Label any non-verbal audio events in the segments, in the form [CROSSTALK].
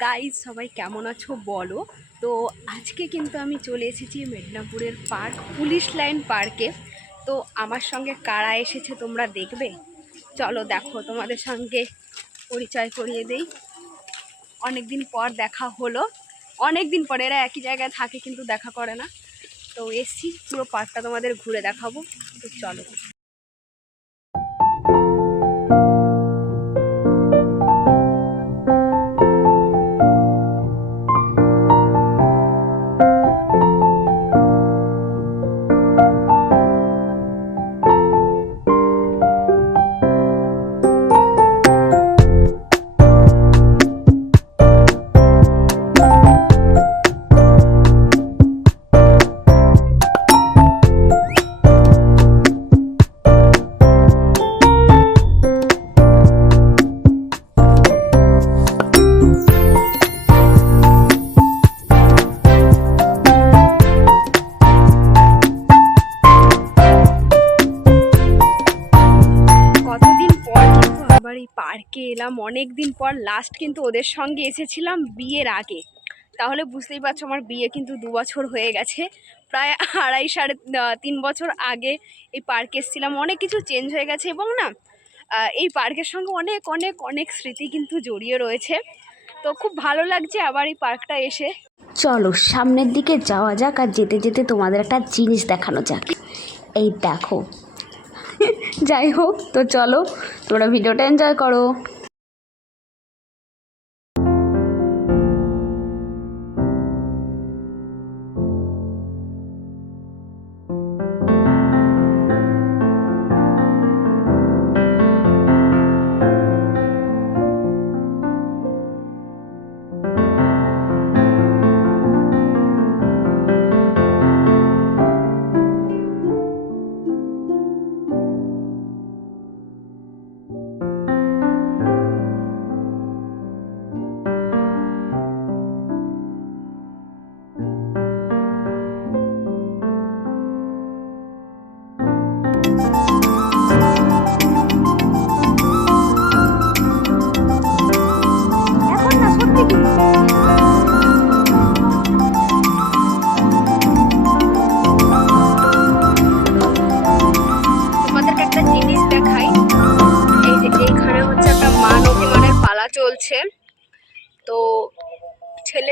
Guys সবাই কেমন আছো বলো? তো আজকে কিন্তু আমি চলে এসেছি মেদিনীপুরের পার্ক, পুলিশ লাইন পার্কে। তো আমার সঙ্গে কারা এসেছে তোমরা দেখবে? চলো দেখো, তোমাদের সঙ্গে পরিচয় করিয়ে দেই। অনেক দিন পর দেখা হলো। অনেক দিন পর, এরা একই জায়গায় থাকে কিন্তু দেখা করে না। তো এসছি, পুরো পার্কটা তোমাদের ঘুরে দেখাবো। তো চলো। আবার এই পার্কে এলাম অনেক দিন পর লাস্ট কিন্তু ওদের সঙ্গে এসেছিলাম বিয়ের আগে। তাহলে বুঝতেই পারছ আমার বিয়ে কিন্তু দু বছর হয়ে গেছে। প্রায় আড়াই সাড়ে তিন বছর আগে এই পার্কে এসেছিলাম। অনেক কিছু চেঞ্জ হয়ে গেছে এবং না এই পার্কের সঙ্গে অনেক অনেক অনেক স্মৃতি কিন্তু জড়িয়ে রয়েছে। তো খুব ভালো লাগছে আবার এই পার্কটা এসে। চলো, সামনের দিকে যাওয়া যাক আর যেতে যেতে তোমাদের একটা জিনিস দেখানো যাক। এই দেখো যাই হোক তো চলো তোমরা ভিডিওটা এনজয় করো।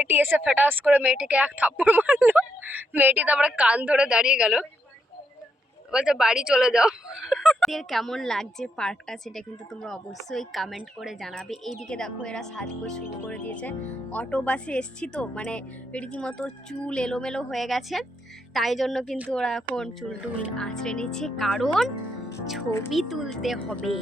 ছেলেটি এসে ফেটাস করে মেয়েটিকে এক থাপ্পড় মারলো। মেয়েটি তারপরে কান ধরে দাঁড়িয়ে গেল। বলছে, বাড়ি চলে যাও। কেমন লাগছে পার্কটা সেটা কিন্তু তোমরা অবশ্যই কমেন্ট করে জানাবে। এইদিকে দেখো, এরা সাজগোজ শুরু করে দিয়েছে। অটো বাসে এসছি তো মানে রীতিমতো চুল এলোমেলো হয়ে গেছে। তাই জন্য কিন্তু ওরা এখন চুল টুল আঁচড়ে নিচ্ছে। কারণ ছবি তুলতে হবে।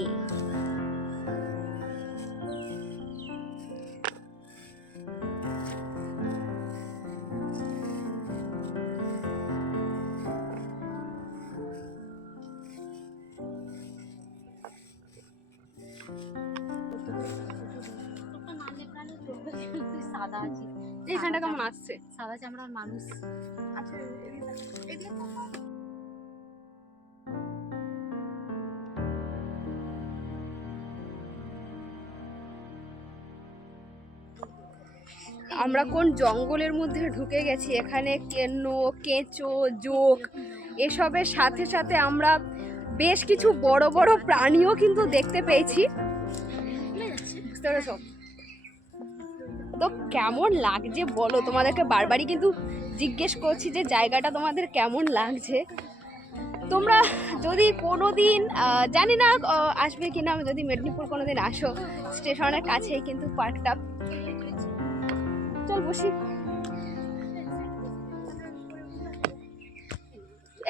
সাদা আছে এইখানটা কেমন আসছে? সাদা চামড়ার মানুষ আচ্ছা আমরা কোন জঙ্গলের মধ্যে ঢুকে গেছি? এখানে কেন্ন কেঁচো জোক এসবের সাথে সাথে আমরা বেশ কিছু বড় বড় প্রাণীও কিন্তু দেখতে পেয়েছি। বুঝতে পেরেছ? তো কেমন লাগছে বলো? তোমাদেরকে বারবারই কিন্তু জিজ্ঞেস করছি যে জায়গাটা তোমাদের কেমন লাগছে। তোমরা যদি কোনো দিন জানি না আসবে কি না যদি মেদিনীপুর কোনো দিন আসো, স্টেশনের কাছেই কিন্তু পার্কটা চল বসি।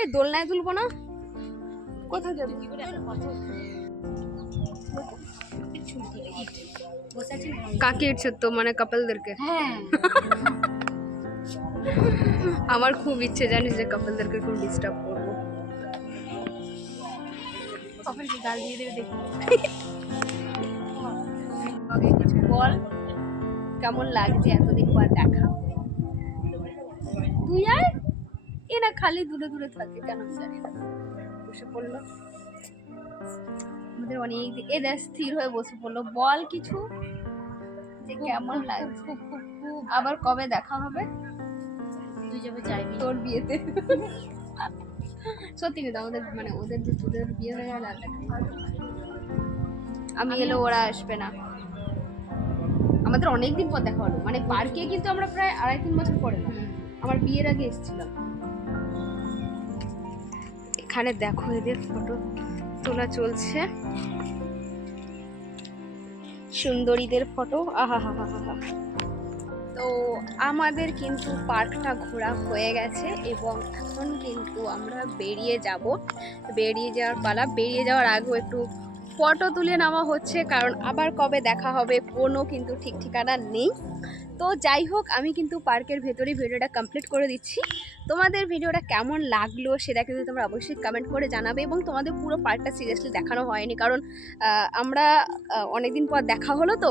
এই দোলনায় তুলবো না? কোথায় যাবি? কাকে ইচ্ছে তো মানে কাপলদেরকে। হ্যাঁ। আমার খুব ইচ্ছে জানিস যে কাপলদেরকে খুব ডিস্টার্ব করব। কখন গাল দিয়ে দেবে দেখি। বল কেমন লাগছে এতদিন পর দেখা? তুই আর এ না খালি দূরে দূরে থাকে কেন জানি না। বসে পড়ল। আমাদের অনেক দি- এ দেখ স্থির হয়ে বসে পড়ল। বল কিছু। যে কেমন লাগছে। [LAUGHS] আবার কবে দেখা হবে? তুই যাবে যাইবি তোর বিয়েতে। সত্যি কিন্তু আমাদের মানে ওদের যে তোদের বিয়ে হয়ে গেলে আমি এলে ওরা আসবে না। আমাদের অনেক দিন পর দেখা হলো। মানে পার্কে কিন্তু আমরা প্রায় আড়াই তিন বছর পরে আমার বিয়ের আগে এসেছিলাম। এখানে দেখো এদের ফটো তোলা চলছে। সুন্দরীদের ফটো আহা হা হা হা তো আমাদের কিন্তু পার্কটা ঘোরা হয়ে গেছে এবং এখন কিন্তু আমরা বেরিয়ে যাব। বেরিয়ে যাওয়ার পালা, বেরিয়ে যাওয়ার আগেও একটু ফটো তুলে নেওয়া হচ্ছে, কারণ আবার কবে দেখা হবে কোনো কিন্তু ঠিক ঠিকানা নেই। তো যাই হোক, আমি কিন্তু পার্কের ভেতরেই ভিডিওটা কমপ্লিট করে দিচ্ছি। তোমাদের ভিডিওটা কেমন লাগল সেটা কিন্তু তোমরা অবশ্যই কমেন্ট করে জানাবে এবং তোমাদের পুরো পার্কটা সিরিয়াসলি দেখানো হয়নি। কারণ আমরা অনেক দিন পর দেখা হলো তো,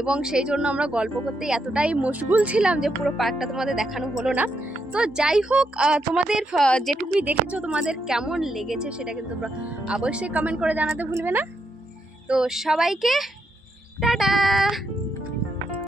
এবং সেই জন্য আমরা গল্প করতে এতটাই মশগুল ছিলাম যে পুরো পার্কটা তোমাদের দেখানো হলো না। তো যাই হোক তোমাদের যেটুকুই দেখেছ তোমাদের কেমন লেগেছে সেটা কিন্তু তোমরা অবশ্যই কমেন্ট করে জানাতে ভুলবে না। তো সবাইকে, টাটা!